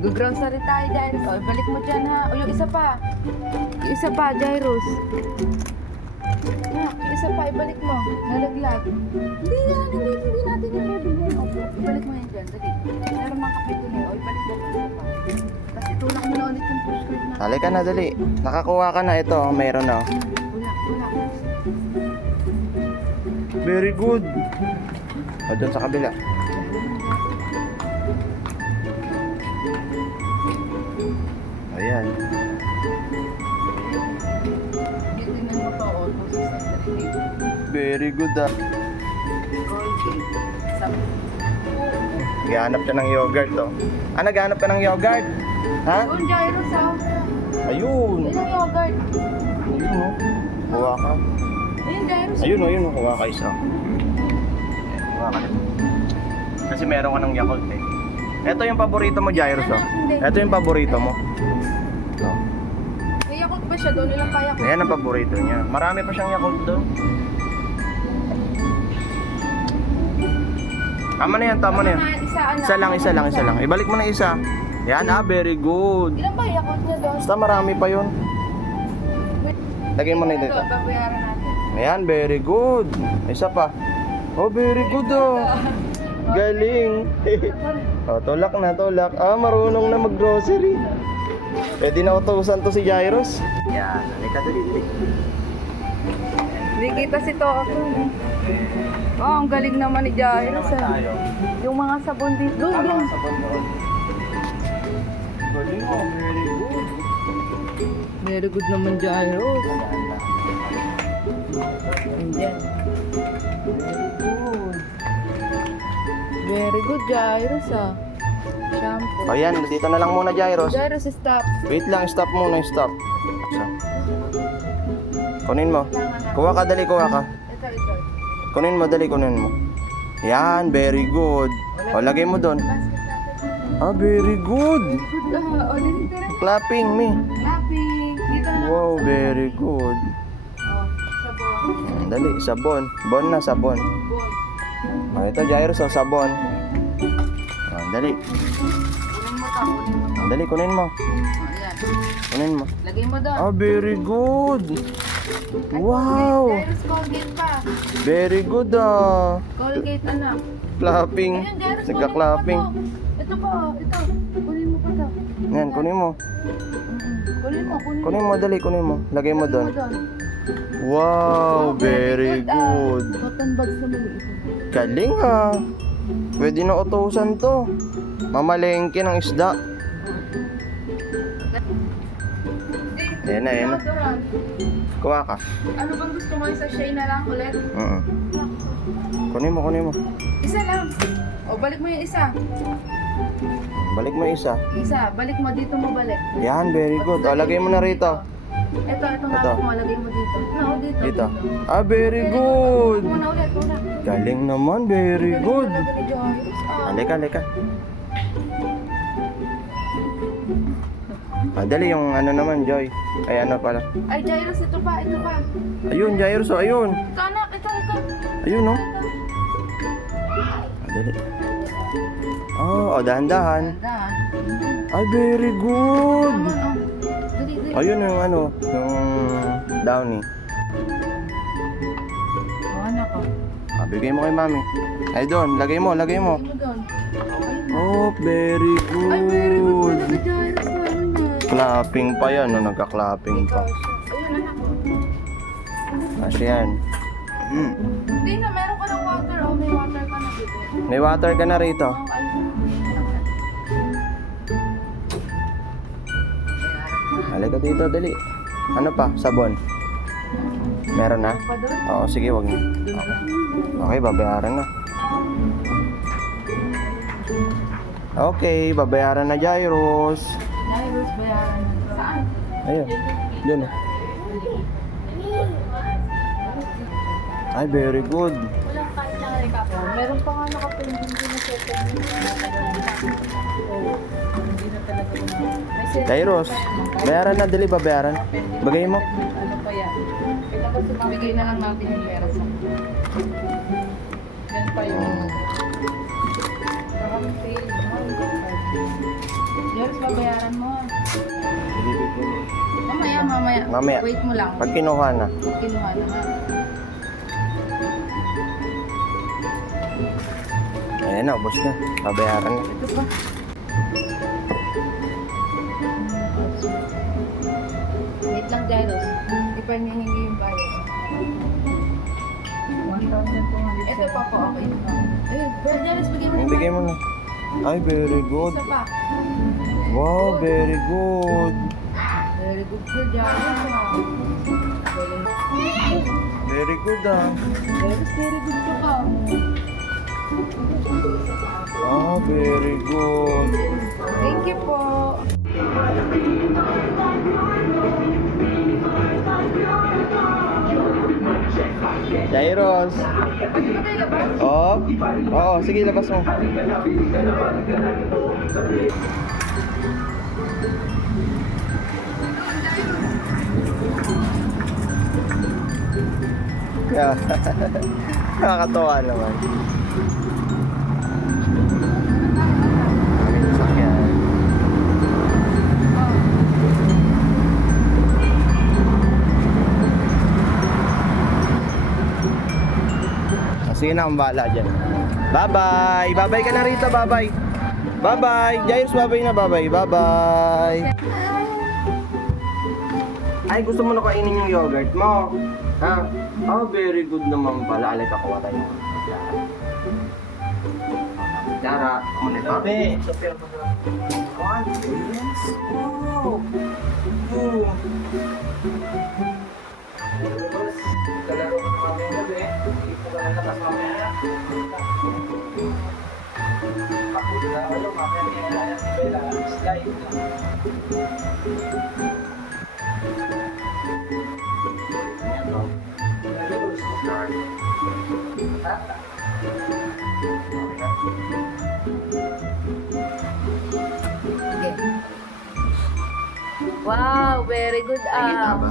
Mag-grocery tayo, Jairus. O, balik mo dyan ha. O, yung isa pa. Yung isa pa, Jairus. Yung isa pa, ibalik mo. Nalaglag. Hindi yan, hindi natin yung bibigyan. O, ibalik mo yan dyan, dali. Meron mga kape dun eh. O, ibalik mo yung isa pa. Tapos itulak mo na ulit yung push card na. Halika na, dali. Nakakuha ka na. Ito, mayroon na. Ulak. Very good. O, dun sa kabila. Ayan. Tingnan mo to, o, 2,638. Very good ah. Colgate. Naghahanap ka ng yogurt oh. Ah, naghahanap ka ng yogurt? Ha? Yun, Jairus, oh. Ayun. Ilang yogurt? Ayun oh. Kuha ka. Ayun, Jairus. Ayun oh, kuha ka isa. Kuha ka. Kasi meron ka ng Yakult eh. Ito yung paborito mo, Jairus oh. Ito yung paborito mo. Oh. May Yakult ba siya doon? Ilang pa Yakult? Ayan ang paborito niya. Marami pa siyang Yakult doon. Tama na yan, tama na yan. Isa lang. Ibalik mo na isa. Yan very good. Ilan ba Yakult niya doon? Basta marami pa yun. Lagay mo na dito. Babayaran natin. Ayan, very good. Isa pa. Oh, very good oh. Galing. Oh, tulak na, tulak. Ah, marunong na mag-grocery. Pwede na utusan to si Jairus. Yan, halika dali. Hindi kita si Toto. Oh, ang galing naman ni Jairus. Yung mga sabon dito. Doon. Galing oh, very good. Very good naman Jairus. Ayan. Very good Jairus ah. Shampoo. O yan, dito na lang muna Jairus. Jairus, stop. Wait lang, stop muna, stop. So. Kunin mo. Kuha ka, dali, kuha ka. Ito. Kunin mo, dali, kunin mo. Yan, very good. O, lagay mo doon. Ah, very good. Good ah. O, dito rin. Clapping, me. Lapping. Dito na lang. Wow, very good. Oh, sabon. Dali, sabon. Bon na, sabon. Bon. O, ito, Jairus, o, sabon. O, dali. Kunin mo to. Dali, kunin mo. O, ayan. Kunin mo. Lagay mo doon. Ah, very good. Wow. Jairus, Colgate pa. Very good, ah. Colgate anak. Clapping. Ayun, Jairus, Nagka-clapping. kunin mo pa to. Ito pa, ito. Kunin mo pa to. Yan, kunin mo. Kunin mo. Kunin mo, dali, kunin mo. Lagay mo doon. Wow, very good. Cotton bags na maliit. Galing ha. Pwede na utusan to. Mamalengke ng isda. Ayan na, ayan na. Kuha ka. Ano bang gusto mo? Isa shade na lang ulit? Kunin mo. Isa lang. O, balik mo yung isa. Balik mo isa. Isa, balik mo dito mo balik. Yan, very good. O, lagay mo na rito. Ito Ito. hawak mo. Lagay mo dito. No, dito. Dito. Ah, very good. Una ulit. Galing naman, very good. Talaga ni Jairus. Halika. Ah, dali yung ano naman, Joy. Ay, ano pala. Ay, Jairus, ito pa. Ayun, Jairus, oh, ayun. Ito anak, ito. Ayun, oh. Ah, dali. Oh, dahan-dahan. Dahan. Ay, very good. Naman, oh. Dali. Ayun yung ano, yung downy. Oh, anak ko. Ah, bigay mo kay mami. Ay, doon, lagay mo. Lagay mo doon. Oh, very good. Ay, very good talaga, Jairus. Clapping pa yan, no? Nagka-clapping pa. Ayun, anak ko. Kasi yan. Hindi na, meron ka ng water. Oh, may water ka na dito. May water ka na rito. Oh, Halika dito, dali. Ano pa? Sabon. Meron na? pa doon. Oo, sige, wag na. Okay, babayaran na. Okay, babayaran na, Jairus. Jairus, bayaran. Saan? Ayun, dun. Ay, very good. Walang kahit na recap. Meron pa nga nakapiling din na second. Hindi na talaga yun. Jairus, bayaran na, dali, babayaran. Bagay mo. Ano pa yan? Tapos sumabigay na lang natin yung pera sa yan pa yun. Parang fail. Jairus, babayaran mo. Bilibig ko. Mamaya. Mamaya. Wait mo lang. Pag kinuha na. Kinuha na nga. Ayan na, ubos na. Babayaran na. Ito pa. Wait lang, Jairus. Ipanihingi yung bayad. 1,200. Ito pa po, okay. Jairus, bigay mo na. Bigay mo na. Ay, very good. Isa pa. Wow, very good. Very good ka, Jairus. Very good ah. Jairus, very good ka. Ah, very good. Thank you po. Jairus. Oh. Oo, sige labas mo. Yeah. Nakakatawa naman. May sasakyan. Sige na, akong bahala dyan. Bye-bye! Bye-bye ka na Rita, bye-bye! Bye-bye! Jairus, bye-bye na, bye-bye! Bye-bye! Ay, gusto mo na kainin yung yogurt mo? Ha? Oh, very good naman pala. Alay, kakuha tayo. Dara, ako na ito. Be! One, yes! Oh! Oh! Kalaro ko na mamaya gabi. Hindi ko ka nalakas mamaya. Ako na kayo, mamaya niya si Bella. Slide. Wow, very good. Nakikita ba?